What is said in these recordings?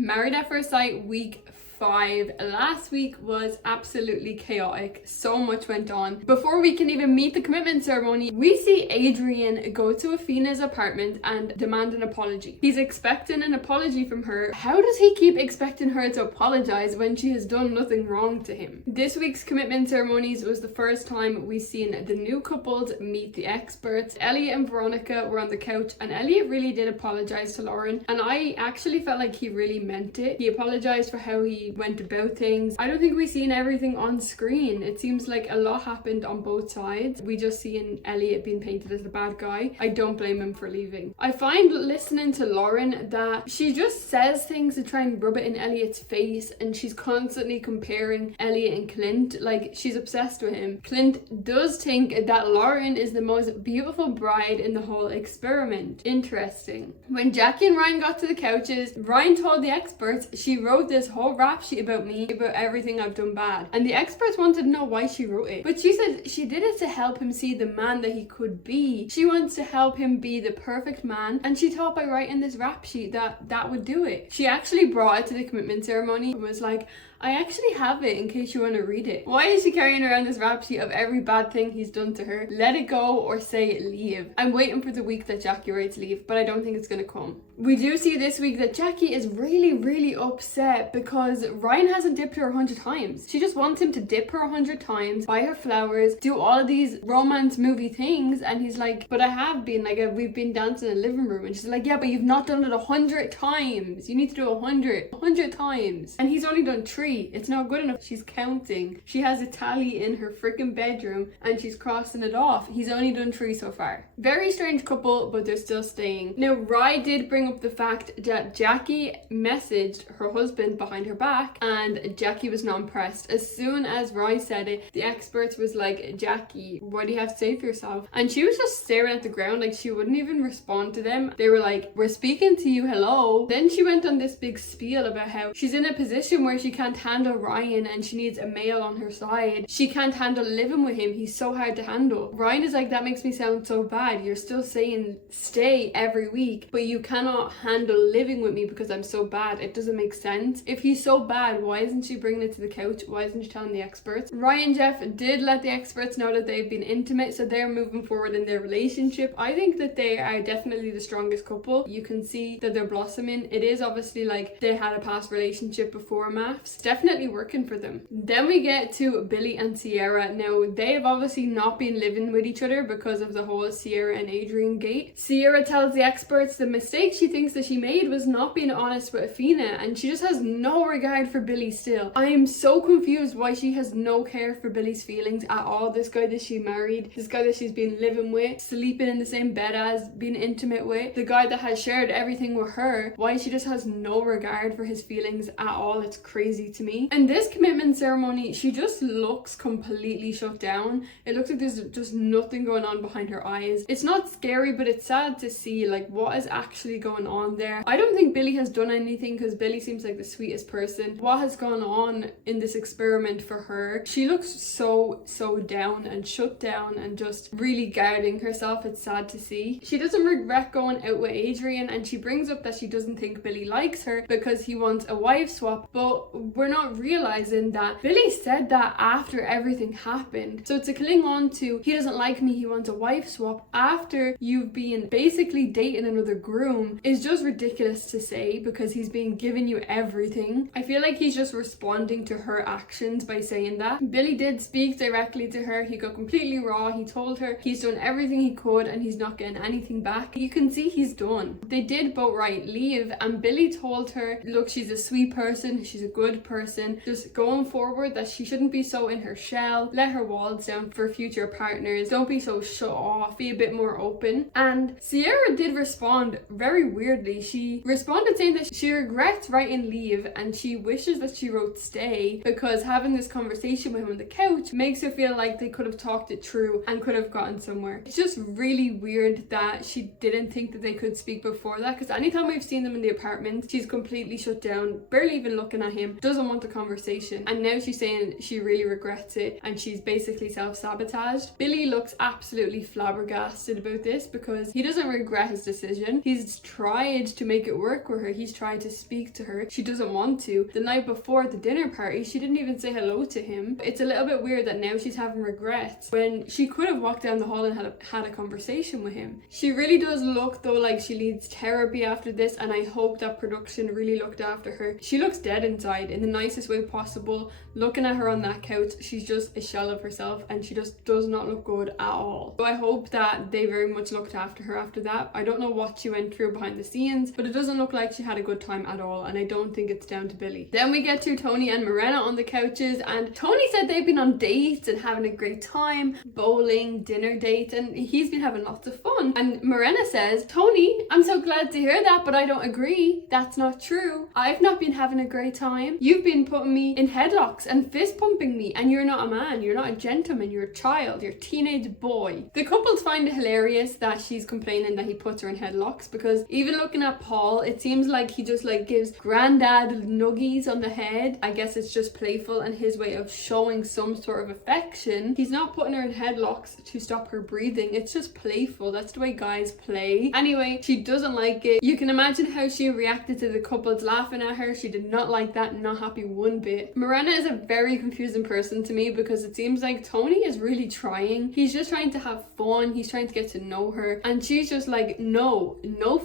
Married at First Sight week 5. Last week was absolutely chaotic. So much went on. Before we can even meet the commitment ceremony, we see Adrian go to Awhina's apartment and demand an apology. He's expecting an apology from her. How does he keep expecting her to apologize when she has done nothing wrong to him? This week's commitment ceremonies was the first time we've seen the new couples meet the experts. Eliot and Veronica were on the couch, and Eliot really did apologize to Lauren, and I actually felt like he really meant it. He apologized for how he went about things. I don't think we've seen everything on screen. It seems like a lot happened on both sides. We just seen Eliot being painted as the bad guy. I don't blame him for leaving. I find listening to Lauren that she just says things to try and rub it in Eliot's face, and she's constantly comparing Eliot and Clint. Like, she's obsessed with him. Clint does think that Lauren is the most beautiful bride in the whole experiment. Interesting. When Jackie and Ryan got to the couches, Ryan told the experts she wrote this whole rap sheet about me, about everything I've done bad, and the experts wanted to know why she wrote it, but she said she did it to help him see the man that he could be. She wants to help him be the perfect man, and she thought by writing this rap sheet that would do it. She actually brought it to the commitment ceremony and was like, I actually have it in case you want to read it. Why is she carrying around this rap sheet of every bad thing he's done to her? Let it go or say leave. I'm waiting for the week that Jackie writes leave, but I don't think it's gonna come. We do see this week that Jackie is really upset because Ryan hasn't dipped her 100 times. She just wants him to dip her 100 times, buy her flowers, do all of these romance movie things, and he's like, but I have been, like, we've been dancing in the living room, and she's like, yeah, but you've not done it 100 times. You need to do 100 times. And he's only done 3. It's not good enough. She's counting. She has a tally in her freaking bedroom and she's crossing it off. He's only done 3 so far. Very strange couple, but they're still staying. Now, Rye did bring up the fact that Jackie messaged her husband behind her back and Jackie was not impressed. As soon as Rye said it, the experts was like, Jackie, what do you have to say for yourself? And she was just staring at the ground, like she wouldn't even respond to them. They were like, we're speaking to you, hello. Then she went on this big spiel about how she's in a position where she can't handle Ryan and she needs a male on her side. She can't handle living with him. He's so hard to handle. Ryan is like, that makes me sound so bad. You're still saying stay every week, but you cannot handle living with me because I'm so bad. It doesn't make sense. If he's so bad, why isn't she bringing it to the couch? Why isn't she telling the experts? Ryan and Jeff did let the experts know that they've been intimate, so they're moving forward in their relationship. I think that they are definitely the strongest couple. You can see that they're blossoming. It is obviously like they had a past relationship before Mafs. Definitely working for them. Then we get to Billy and Sierra. Now, they have obviously not been living with each other because of the whole Sierra and Adrian gate. Sierra tells the experts the mistake she thinks that she made was not being honest with Awhina, and she just has no regard for Billy still. I am so confused why she has no care for Billy's feelings at all. This guy that she married, this guy that she's been living with, sleeping in the same bed as, being intimate with, the guy that has shared everything with her, why she just has no regard for his feelings at all. It's crazy to me. And this commitment ceremony, she just looks completely shut down. It looks like there's just nothing going on behind her eyes. It's not scary, but it's sad to see like what is actually going on there. I don't think Billy has done anything because Billy seems like the sweetest person. What has gone on in this experiment for her? She looks so down and shut down and just really guarding herself. It's sad to see. She doesn't regret going out with Adrian, and she brings up that she doesn't think Billy likes her because he wants a wife swap, but we're not realizing that Billy said that after everything happened. So to cling on to he doesn't like me, he wants a wife swap after you've been basically dating another groom is just ridiculous to say because he's been giving you everything. I feel like he's just responding to her actions by saying that. Billy did speak directly to her. He got completely raw. He told her he's done everything he could and he's not getting anything back. You can see he's done. They did both right leave, and Billy told her, look, she's a sweet person, she's a good person, just going forward that she shouldn't be so in her shell, let her walls down for future partners, don't be so shut off, be a bit more open. And Sierra did respond very weirdly. She responded saying that she regrets writing leave and she wishes that she wrote stay, because having this conversation with him on the couch makes her feel like they could have talked it through and could have gotten somewhere. It's just really weird that she didn't think that they could speak before that, because anytime we've seen them in the apartment, she's completely shut down, barely even looking at him, doesn't want the conversation, and now she's saying she really regrets it and she's basically self-sabotaged. Billy looks absolutely flabbergasted about this because he doesn't regret his decision. He's tried to make it work with her. He's tried to speak to her. She doesn't want to. The night before at the dinner party, she didn't even say hello to him. It's a little bit weird that now she's having regrets when she could have walked down the hall and had a conversation with him. She really does look though like she needs therapy after this, and I hope that production really looked after her. She looks dead inside in the nicest way possible. Looking at her on that couch, she's just a shell of herself and she just does not look good at all. So I hope that they very much looked after her after that. I don't know what she went through behind the scenes, but it doesn't look like she had a good time at all, and I don't think it's down to Billy. Then we get to Tony and Morena on the couches, and Tony said they've been on dates and having a great time, bowling, dinner dates, and he's been having lots of fun. And Morena says, Tony, I'm so glad to hear that, but I don't agree. That's not true. I've not been having a great time. You've been putting me in headlocks and fist pumping me, and you're not a man, you're not a gentleman, you're a child, you're a teenage boy. The couples find it hilarious that she's complaining that he puts her in headlocks, because even looking at Paul, it seems like he just like gives granddad nuggies on the head. I guess it's just playful and his way of showing some sort of affection. He's not putting her in headlocks to stop her breathing. It's just playful. That's the way guys play. Anyway, she doesn't like it. You can imagine how she reacted to the couples laughing at her. She did not like that, not happy one bit. Morena is a very confusing person to me, because it seems like Tony is really trying. He's just trying to have fun. He's trying to get to know her, and she's just like, no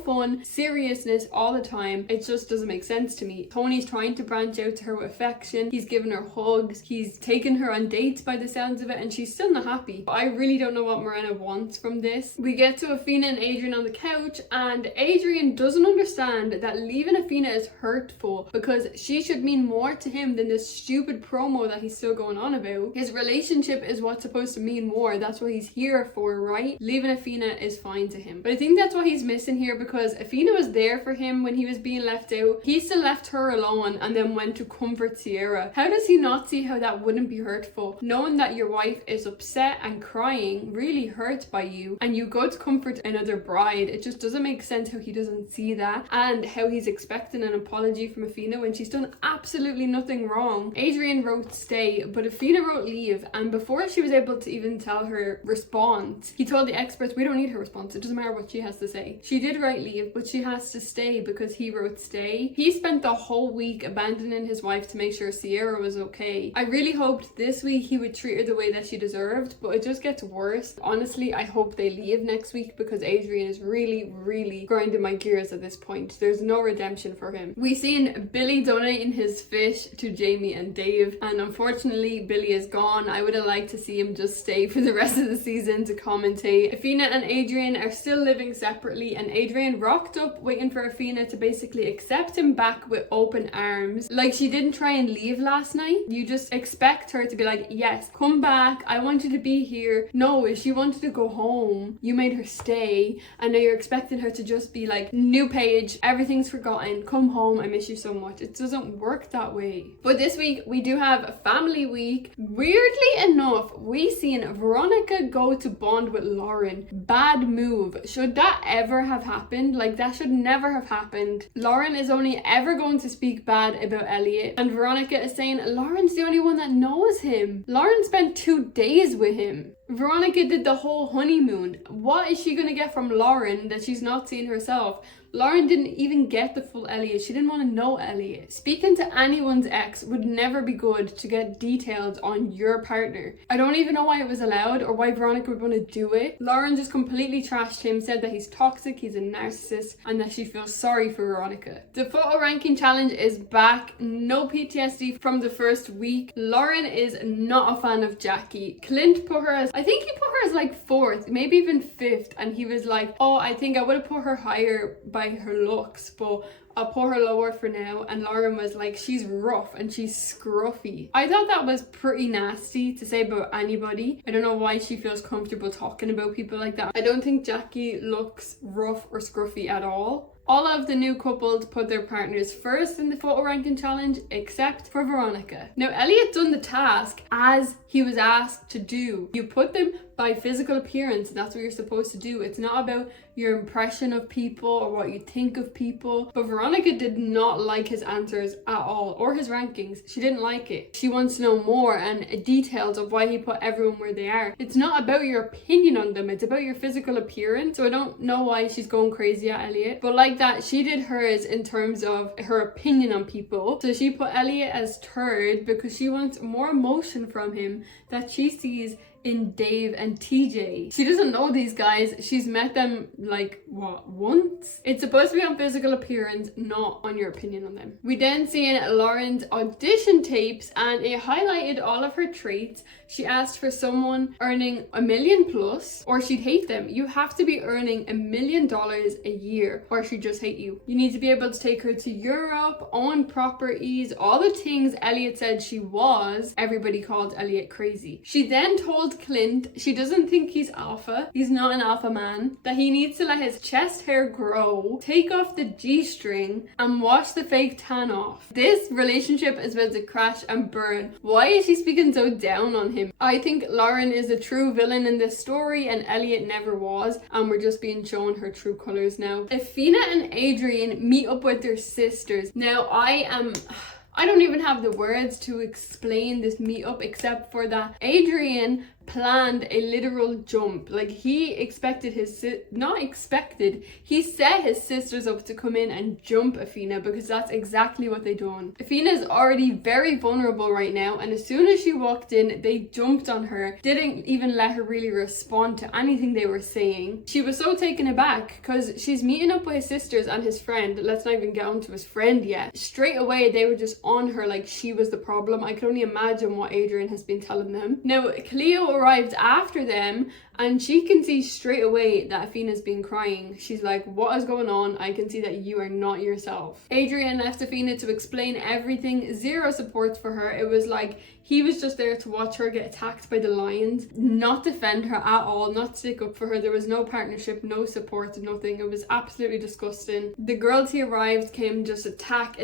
fun, seriousness all the time. It just doesn't make sense to me. Tony's trying to branch out to her with affection. He's giving her hugs. He's taken her on dates by the sounds of it, and she's still not happy. But I really don't know what Morena wants from this. We get to Awhina and Adrian on the couch, and Adrian doesn't understand that leaving Awhina is hurtful, because she should mean more to him than this stupid promo that he's still going on about. His relationship is what's supposed to mean more. That's what he's here for, right? Leaving Awhina is fine to him. But I think that's what he's missing here, because Awhina was there for him when he was being left out. He still left her alone and then went to comfort Sierra. How does he not see how that wouldn't be hurtful? Knowing that your wife is upset and crying, really hurt by you, and you go to comfort another bride, it just doesn't make sense how he doesn't see that, and how he's expecting an apology from Awhina when she's done absolutely nothing wrong. Adrian wrote stay, but Awhina wrote leave, and before she was able to even tell her response, he told the experts, we don't need her response, it doesn't matter what she has to say. She did write leave, but she has to stay because he wrote stay. He spent the whole week abandoning his wife to make sure Sierra was okay. I really hoped this week he would treat her the way that she deserved, but it just gets worse. Honestly, I hope they leave next week, because Adrian is really grinding my gears at this point. There's no redemption for him. We seen Billy donating his fish to Jamie and Dave, and unfortunately Billy is gone. I would have liked to see him just stay for the rest of the season to commentate. Awhina and Adrian are still living separately, and Adrian rocked up waiting for Awhina to basically accept him back with open arms. Like she didn't try and leave last night. You just expect her to be like, yes, come back, I want you to be here. No, if she wanted to go home, you made her stay, and now you're expecting her to just be like, new page, everything's forgotten, come home, I miss you so much. It doesn't work that way. But this week we do have a family week. Weirdly enough, we seen Veronica go to bond with Lauren. Bad move. Should that ever have happened? Like, that should never have happened. Lauren is only ever going to speak bad about Eliot, and Veronica is saying Lauren's the only one that knows him. Lauren spent 2 days with him. Veronica did the whole honeymoon. What is she gonna get from Lauren that she's not seeing herself? Lauren didn't even get the full Eliot. She didn't want to know Eliot. Speaking to anyone's ex would never be good to get details on your partner. I don't even know why it was allowed or why Veronica would want to do it. Lauren just completely trashed him, said that he's toxic, he's a narcissist, and that she feels sorry for Veronica. The photo ranking challenge is back. No PTSD from the first week. Lauren is not a fan of Jackie. Clint put her as, I think he put her as like 4th, maybe even 5th, and he was like, oh, I think I would have put her higher by her looks, but I'll put her lower for now. And Lauren was like, she's rough and she's scruffy. I thought that was pretty nasty to say about anybody. I don't know why she feels comfortable talking about people like that. I don't think Jackie looks rough or scruffy at all. All of the new couples put their partners first in the photo ranking challenge, except for Veronica. Now, Eliot done the task as he was asked to do. You put them by physical appearance, that's what you're supposed to do. It's not about your impression of people or what you think of people. But Veronica did not like his answers at all, or his rankings. She didn't like it. She wants to know more and details of why he put everyone where they are. It's not about your opinion on them, it's about your physical appearance. So I don't know why she's going crazy at Eliot. But like that, she did hers in terms of her opinion on people. So she put Eliot as third because she wants more emotion from him that she sees in Dave and TJ. She doesn't know these guys. She's met them like, what, once? It's supposed to be on physical appearance, not on your opinion on them. We then seen Lauren's audition tapes and it highlighted all of her traits. She asked for someone earning $1 million plus or she'd hate them. You have to be earning $1 million a year or she'd just hate you. You need to be able to take her to Europe, own properties, all the things Eliot said she was. Everybody called Eliot crazy. She then told Clint she doesn't think he's alpha. He's not an alpha man. That he needs to let his chest hair grow, take off the G-string and wash the fake tan off. This relationship is about to crash and burn. Why is she speaking so down on him? I think Lauren is a true villain in this story and Eliot never was, and we're just being shown her true colors now. Awhina and Adrian meet up with their sisters. Now I don't even have the words to explain this meetup except for that Adrian planned a literal jump. Like he expected he set his sisters up to come in and jump Awhina because that's exactly what they done. Awhina is already very vulnerable right now and as soon as she walked in they jumped on her, didn't even let her really respond to anything they were saying. She was so taken aback because she's meeting up with his sisters and his friend. Let's not even get onto his friend yet. Straight away they were just on her like she was the problem. I can only imagine what Adrian has been telling them. Now Cleo arrived after them and she can see straight away that Awhina's been crying. She's like, what is going on? I can see that you are not yourself. Adrian left Awhina to explain everything. Zero support for her. It was like he was just there to watch her get attacked by the lions, not defend her at all, not stick up for her. There was no partnership, no support, nothing. It was absolutely disgusting. The girls who arrived came just attack.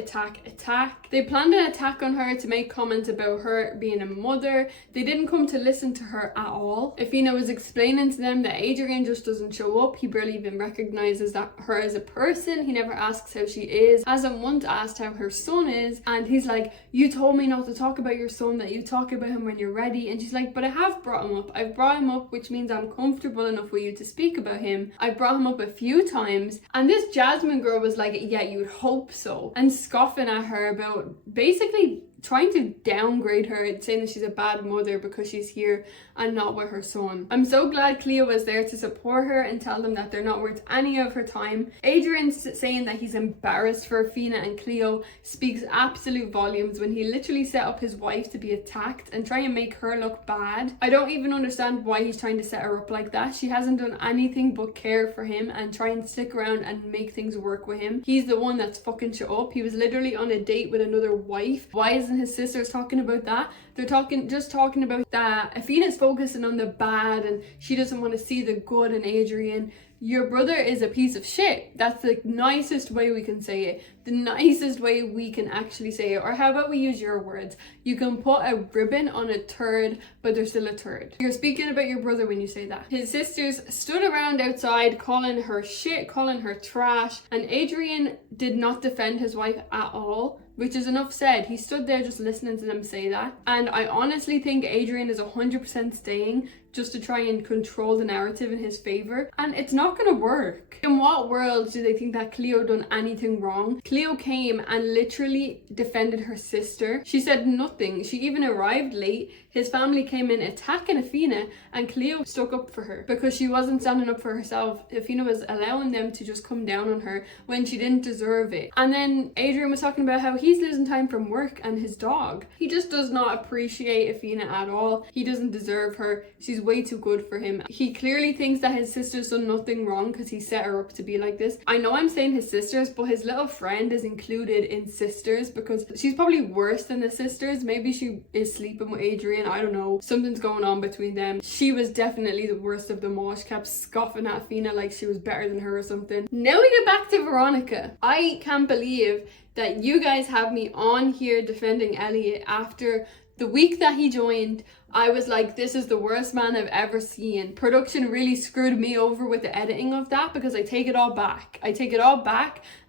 They planned an attack on her to make comments about her being a mother. They didn't come to listen to her at all. Awhina was explaining to them that Adrian just doesn't show up. He barely even recognizes her as a person. He never asks how she is. Hasn't once asked how her son is. And he's like, you told me not to talk about your son, that you talk about him when you're ready. And she's like, but I have brought him up. I've brought him up, which means I'm comfortable enough with you to speak about him. I've brought him up a few times. And this Jasmine girl was like, yeah, you'd hope so. And scoffing at her about basically trying to downgrade her and saying that she's a bad mother because she's here and not with her son. I'm so glad Cleo was there to support her and tell them that they're not worth any of her time. Adrian's saying that he's embarrassed for Awhina and Cleo speaks absolute volumes when he literally set up his wife to be attacked and try and make her look bad. I don't even understand why he's trying to set her up like that. She hasn't done anything but care for him and try and stick around and make things work with him. He's the one that's fucking shit up. He was literally on a date with another wife. Why isn't his sisters talking about that? They're just talking about that Awhina's focusing on the bad and she doesn't want to see the good in Adrian. Your brother is a piece of shit. That's the nicest way we can say it. The nicest way we can actually say it. Or how about we use your words? You can put a ribbon on a turd, but there's still a turd. You're speaking about your brother when you say that. His sisters stood around outside calling her shit, calling her trash, and Adrian did not defend his wife at all, which is enough said. He stood there just listening to them say that. And I honestly think Adrian is 100% staying just to try and control the narrative in his favor. And it's not gonna work. In what world do they think that Cleo done anything wrong? Cleo came and literally defended her sister. She said nothing. She even arrived late. His family came in attacking Awhina and Cleo stuck up for her because she wasn't standing up for herself. Awhina was allowing them to just come down on her when she didn't deserve it. And then Adrian was talking about how he's losing time from work and his dog. He just does not appreciate Awhina at all. He doesn't deserve her. She's she's way too good for him. He clearly thinks that his sister's done nothing wrong because he set her up to be like this. I know I'm saying his sisters, but his little friend is included in sisters because she's probably worse than the sisters. Maybe she is sleeping with Adrian, I don't know. Something's going on between them. She was definitely the worst of them all. She kept scoffing at Fina like she was better than her or something. Now we get back to Veronica. I can't believe that you guys have me on here defending Eliot after the week that he joined. I was like, this is the worst man I've ever seen. Production really screwed me over with the editing of that because I take it all back.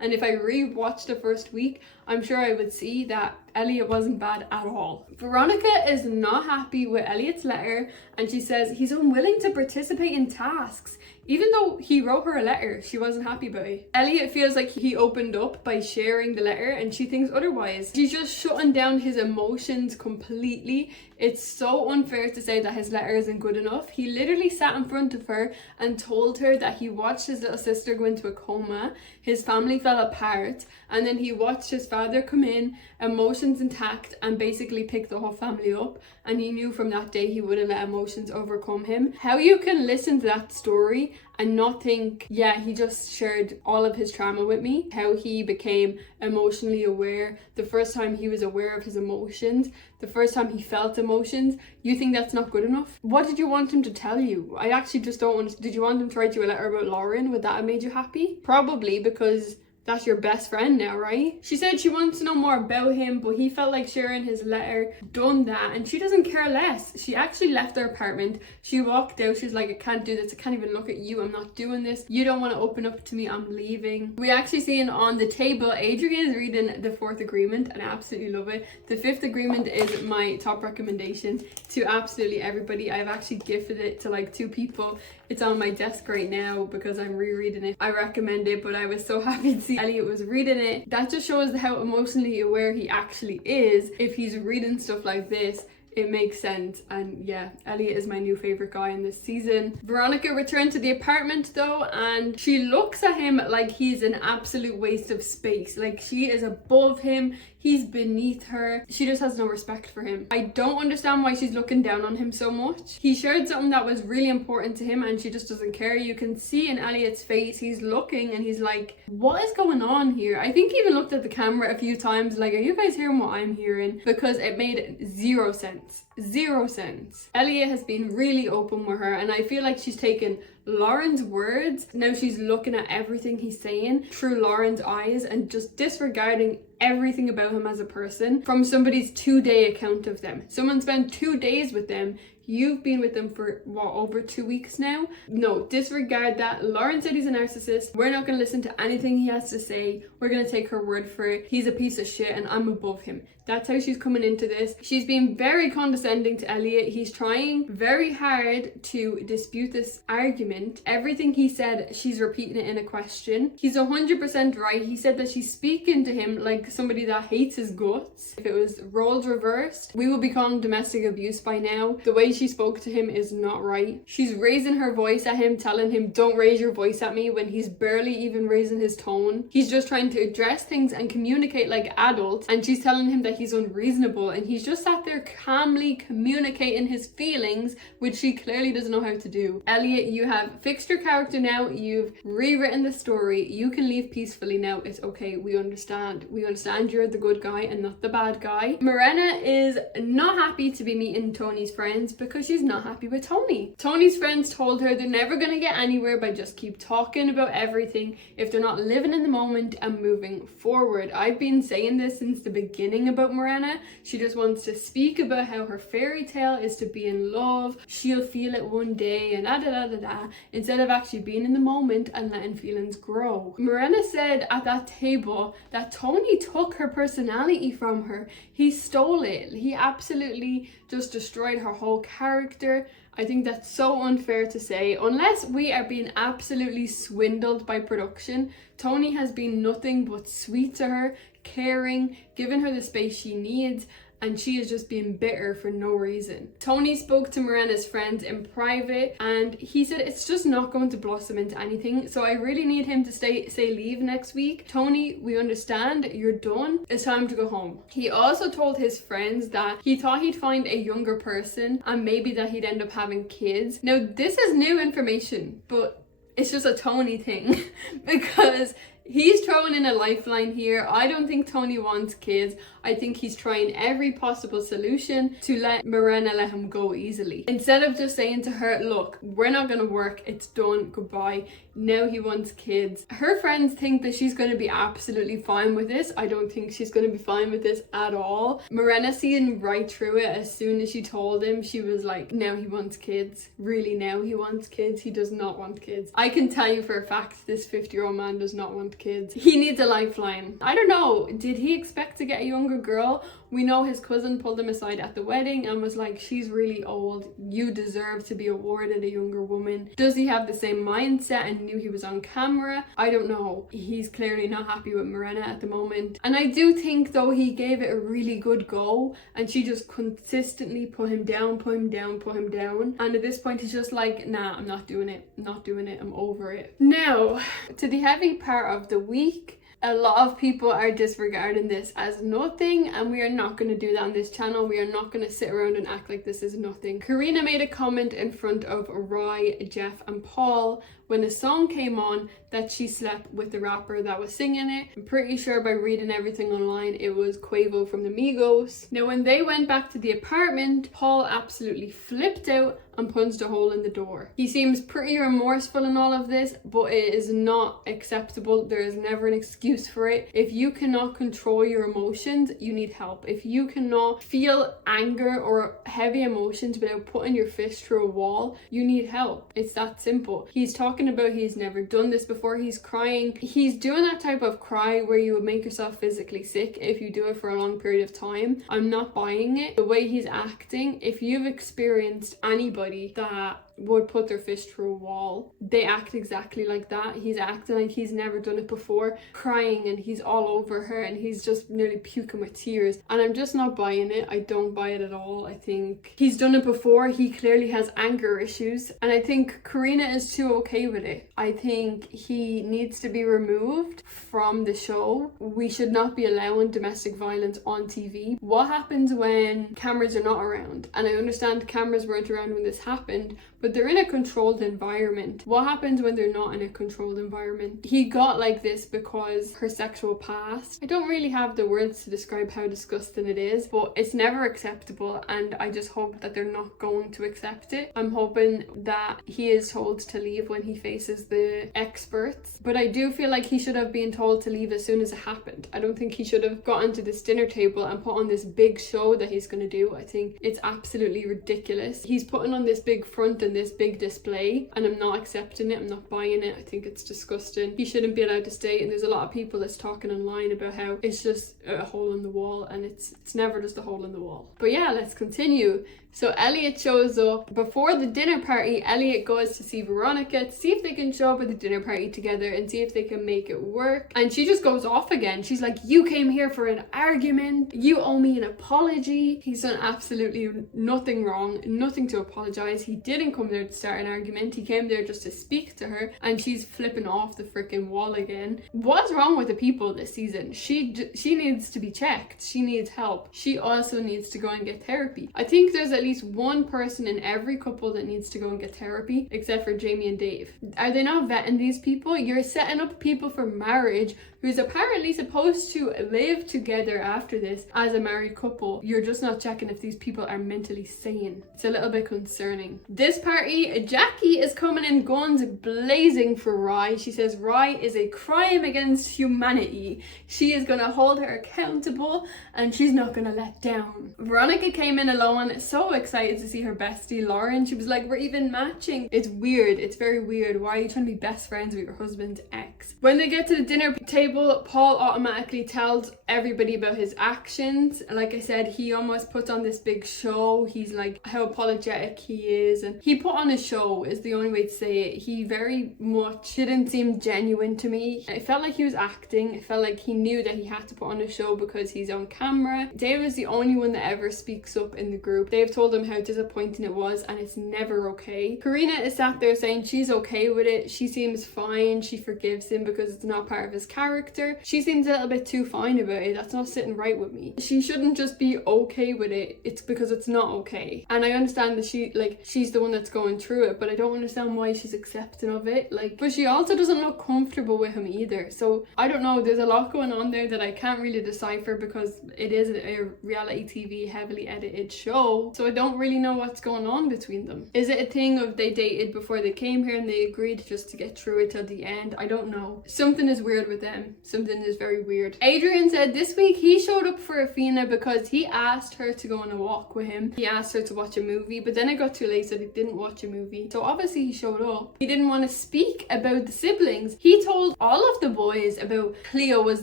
And if I re-watched the first week, I'm sure I would see that Eliot wasn't bad at all. Veronica is not happy with Eliot's letter and she says he's unwilling to participate in tasks. Even though he wrote her a letter, she wasn't happy about it. Eliot feels like he opened up by sharing the letter and she thinks otherwise. She's just shutting down his emotions completely. It's so unfair to say that his letter isn't good enough. He literally sat in front of her and told her that he watched his little sister go into a coma, his family fell apart, and then he watched his father come in, emotions intact, and basically pick the whole family up. And he knew from that day he wouldn't let emotions overcome him. How you can listen to that story and not think, yeah, he just shared all of his trauma with me. How he became emotionally aware the first time he was aware of his emotions, the first time he felt emotions. You think that's not good enough? What did you want him to tell you? I actually just don't want. Did you want him to write you a letter about Lauren? Would that have made you happy? Probably, because that's your best friend now, right? She said she wants to know more about him, but he felt like sharing his letter done that, and she doesn't care less. She actually left their apartment. She walked out. She's like, I can't do this. I can't even look at you. I'm not doing this. You don't want to open up to me. I'm leaving. We actually seen on the table, Adrian is reading the 4th agreement, and I absolutely love it. The 5th agreement is my top recommendation to absolutely everybody. I've actually gifted it to like 2 people. It's on my desk right now because I'm rereading it. I recommend it, but I was so happy to see Eliot was reading it. That just shows how emotionally aware he actually is. If he's reading stuff like this, it makes sense. And yeah, Eliot is my new favorite guy in this season. Veronica returned to the apartment though, and she looks at him like he's an absolute waste of space. Like she is above him. He's beneath her. She just has no respect for him. I don't understand why she's looking down on him so much. He shared something that was really important to him and she just doesn't care. You can see in Eliot's face, he's looking and he's like, what is going on here? I think he even looked at the camera a few times like, are you guys hearing what I'm hearing? Because it made 0 sense. 0 sense. Eliot has been really open with her and I feel like she's taken Lauren's words. Now she's looking at everything he's saying through Lauren's eyes and just disregarding everything about him as a person from somebody's 2-day account of them. Someone spent 2 days with them. You've been with them for what, over 2 weeks now? No, disregard that. Lauren said he's a narcissist. We're not going to listen to anything he has to say. We're going to take her word for it. He's a piece of shit and I'm above him. That's how she's coming into this. She's been very condescending to Eliot. He's trying very hard to dispute this argument. Everything he said, she's repeating it in a question. He's 100% right. He said that she's speaking to him like somebody that hates his guts. If it was roles reversed, we would be calling domestic abuse by now. The way she spoke to him is not right. She's raising her voice at him, telling him, don't raise your voice at me, when he's barely even raising his tone. He's just trying to address things and communicate like adults, and she's telling him that he's unreasonable, and he's just sat there calmly communicating his feelings, which she clearly doesn't know how to do. Eliot, you have fixed your character now. You've rewritten the story. You can leave peacefully now. It's okay. We understand. We understand you're the good guy and not the bad guy. Morena is not happy to be meeting Tony's friends because she's not happy with Tony. Tony's friends told her they're never going to get anywhere by just keep talking about everything if they're not living in the moment and moving forward. I've been saying this since the beginning about Morena. She just wants to speak about how her fairy tale is to be in love. She'll feel it one day and da da da da da, instead of actually being in the moment and letting feelings grow. Morena said at that table that Tony took her personality from her. He stole it. He absolutely just destroyed her whole character. I think that's so unfair to say. Unless we are being absolutely swindled by production, Tony has been nothing but sweet to her, caring, giving her the space she needs, and she is just being bitter for no reason. Tony spoke to Mirena's friends in private and he said it's just not going to blossom into anything, so I really need him to say leave next week. Tony, we understand, you're done, it's time to go home. He also told his friends that he thought he'd find a younger person and maybe that he'd end up having kids. Now this is new information, but it's just a Tony thing because he's throwing in a lifeline here. I don't think Tony wants kids. I think he's trying every possible solution to let Mirena let him go easily. Instead of just saying to her, look, we're not gonna work, it's done, goodbye. Now he wants kids. Her friends think that she's gonna be absolutely fine with this. I don't think she's gonna be fine with this at all. Mirena seeing right through it. As soon as she told him, she was like, now he wants kids. Really, now he wants kids? He does not want kids. I can tell you for a fact this 50-year-old man does not want kids. He needs a lifeline. I don't know, did he expect to get a younger girl? We know his cousin pulled him aside at the wedding and was like, she's really old, you deserve to be awarded a younger woman. Does he have the same mindset and knew he was on camera? I don't know. He's clearly not happy with Mirena at the moment. And I do think though he gave it a really good go and she just consistently put him down, put him down, put him down. And at this point he's just like, nah, I'm not doing it. I'm not doing it. I'm over it. Now, to the heavy part of the week. A lot of people are disregarding this as nothing, and we are not going to do that on this channel. We are not going to sit around and act like this is nothing. Karina made a comment in front of Roy, Jeff and Paul when the song came on that she slept with the rapper that was singing it. I'm pretty sure by reading everything online it was Quavo from the Migos. Now when they went back to the apartment, Paul absolutely flipped out and punched a hole in the door. He seems pretty remorseful in all of this, but it is not acceptable. There is never an excuse for it. If you cannot control your emotions, you need help. If you cannot feel anger or heavy emotions without putting your fist through a wall, you need help. It's that simple. He's talking about he's never done this before. He's crying. He's doing that type of cry where you would make yourself physically sick if you do it for a long period of time. I'm not buying it. The way he's acting, if you've experienced anybody that would put their fist through a wall, they act exactly like that. He's acting like he's never done it before, crying, and he's all over her and he's just nearly puking with tears, and I'm just not buying it. I don't buy it at all. I think he's done it before. He clearly has anger issues, and I think Karina is too okay with it. I think he needs to be removed from the show. We should not be allowing domestic violence on TV. What happens when cameras are not around? And I understand cameras weren't around when this happened, but they're in a controlled environment. What happens when they're not in a controlled environment? He got like this because her sexual past. I don't really have the words to describe how disgusting it is, but it's never acceptable, and I just hope that they're not going to accept it. I'm hoping that he is told to leave when he faces the experts, but I do feel like he should have been told to leave as soon as it happened. I don't think he should have gotten to this dinner table and put on this big show that he's going to do. I think it's absolutely ridiculous. He's putting on this big front and this big display, and I'm not accepting it. I'm not buying it. I think it's disgusting. He shouldn't be allowed to stay, and there's a lot of people that's talking online about how it's just a hole in the wall, and it's never just a hole in the wall. But yeah, let's continue. So Eliot shows up. Before the dinner party, Eliot goes to see Veronica to see if they can show up at the dinner party together and see if they can make it work. And she just goes off again. She's like, you came here for an argument. You owe me an apology. He's done absolutely nothing wrong, nothing to apologize. He didn't come there to start an argument. He came there just to speak to her, and she's flipping off the freaking wall again. What's wrong with the people this season? She needs to be checked. She needs help. She also needs to go and get therapy. I think there's at least one person in every couple that needs to go and get therapy, except for Jamie and Dave. Are they not vetting these people? You're setting up people for marriage who's apparently supposed to live together after this as a married couple. You're just not checking if these people are mentally sane. It's a little bit concerning. This party, Jackie is coming in guns blazing for Roy. She says Roy is a crime against humanity. She is gonna hold her accountable and she's not gonna let down. Veronica came in alone, so excited to see her bestie Lauren. She was like, we're even matching. It's weird. It's very weird. Why are you trying to be best friends with your husband's ex? When they get to the dinner table, table, Paul automatically tells everybody about his actions. Like I said, he almost puts on this big show. He's like how apologetic he is, and he put on a show is the only way to say it. He very much didn't seem genuine to me. It felt like he was acting. It felt like he knew that he had to put on a show because he's on camera. Dave is the only one that ever speaks up in the group. Dave told him how disappointing it was, and it's never okay. Karina is sat there saying she's okay with it. She seems fine. She forgives him because it's not part of his character. She seems a little bit too fine about it. That's not sitting right with me. She shouldn't just be okay with it. It's because it's not okay. And I understand that she's the one that's going through it, but I don't understand why she's accepting of it. But she also doesn't look comfortable with him either. So I don't know. There's a lot going on there that I can't really decipher because it is a reality TV heavily edited show. So I don't really know what's going on between them. Is it a thing of they dated before they came here and they agreed just to get through it till the end? I don't know. Something is weird with them. Something is very weird. Adrian said this week he showed up for Awhina because he asked her to go on a walk with him. He asked her to watch a movie, but then it got too late so he didn't watch a movie. So obviously he showed up. He didn't want to speak about the siblings. He told all of the boys about Cleo was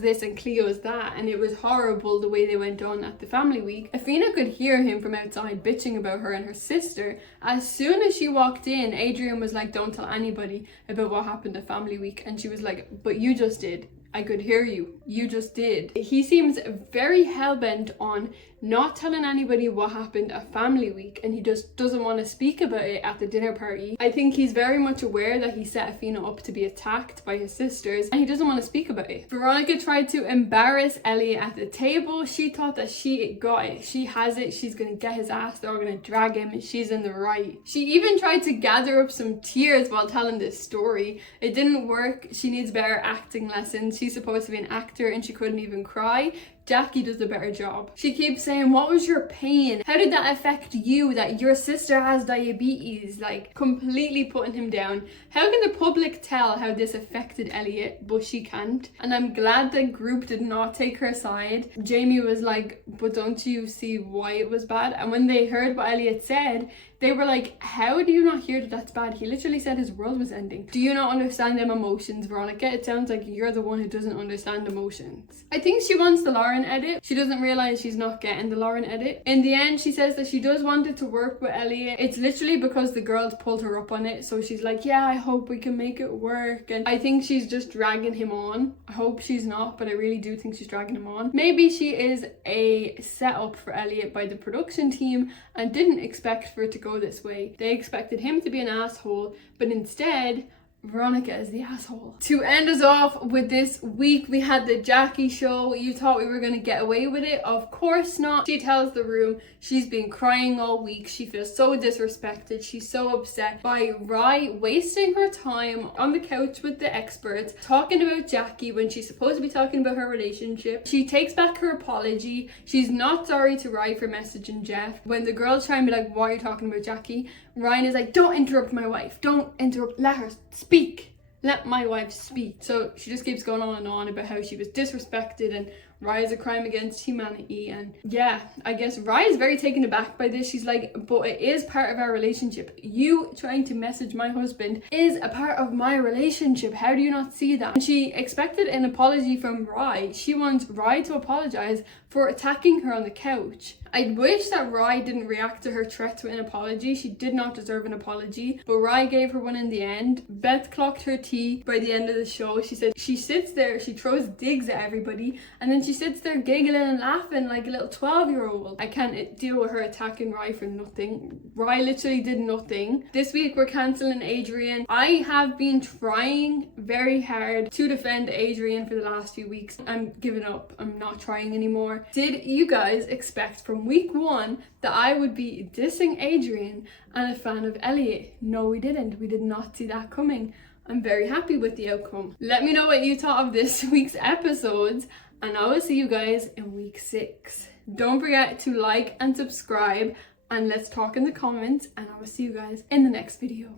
this and Cleo was that, and it was horrible the way they went on at the family week. Awhina could hear him from outside bitching about her and her sister. As soon as she walked in, Adrian was like, don't tell anybody about what happened at family week, and she was like, but you just did. I could hear you. You just did. He seems very hell-bent on not telling anybody what happened at family week, and he just doesn't want to speak about it at the dinner party. I think he's very much aware that he set Awhina up to be attacked by his sisters, and he doesn't want to speak about it. Veronica tried to embarrass Eliot at the table. She thought that she got it. She has it. She's going to get his ass. They're going to drag him, and she's in the right. She even tried to gather up some tears while telling this story. It didn't work. She needs better acting lessons. She's supposed to be an actor, and she couldn't even cry. Jackie does a better job. She keeps saying, what was your pain? How did that affect you that your sister has diabetes? Like, completely putting him down. How can the public tell how this affected Eliot, but she can't? And I'm glad the group did not take her side. Jamie was like, but don't you see why it was bad? And when they heard what Eliot said, they were like, how do you not hear that that's bad? He literally said his world was ending. Do you not understand them emotions, Veronica? It sounds like you're the one who doesn't understand emotions. I think she wants the Lauren edit. She doesn't realize she's not getting the Lauren edit. In the end, she says that she does want it to work with Eliot. It's literally because the girls pulled her up on it. So she's like, yeah, I hope we can make it work. And I think she's just dragging him on. I hope she's not, but I really do think she's dragging him on. Maybe she is a setup for Eliot by the production team and didn't expect for it to go this way. They expected him to be an asshole, but instead Veronica is the asshole. To end us off with this week, we had the Jackie show. You thought we were going to get away with it? Of course not. She tells the room she's been crying all week. She feels so disrespected. She's so upset by Rye wasting her time on the couch with the experts talking about Jackie when she's supposed to be talking about her relationship. She takes back her apology. She's not sorry to Rye for messaging Jeff. When the girls try and be like, why are you talking about Jackie? Ryan is like, don't interrupt my wife. Don't interrupt. Let her speak. Let my wife speak. So she just keeps going on and on about how she was disrespected and Rye is a crime against humanity. And yeah, I guess Rye is very taken aback by this. She's like, but it is part of our relationship. You trying to message my husband is a part of my relationship. How do you not see that? And she expected an apology from Rye. She wants Rye to apologize for attacking her on the couch. I wish that Rye didn't react to her threat to an apology. She did not deserve an apology, but Rye gave her one in the end. Beth clocked her tea by the end of the show. She said she sits there, she throws digs at everybody, and then she sits there giggling and laughing like a little 12-year-old. I can't deal with her attacking Rye for nothing. Rye literally did nothing. This week we're cancelling Adrian. I have been trying very hard to defend Adrian for the last few weeks. I'm giving up. I'm not trying anymore. Did you guys expect from week one that I would be dissing Adrian and a fan of Eliot? No, we didn't. We did not see that coming. I'm very happy with the outcome. Let me know what you thought of this week's episodes, and I will see you guys in week 6. Don't forget to like and subscribe, and let's talk in the comments, and I will see you guys in the next video.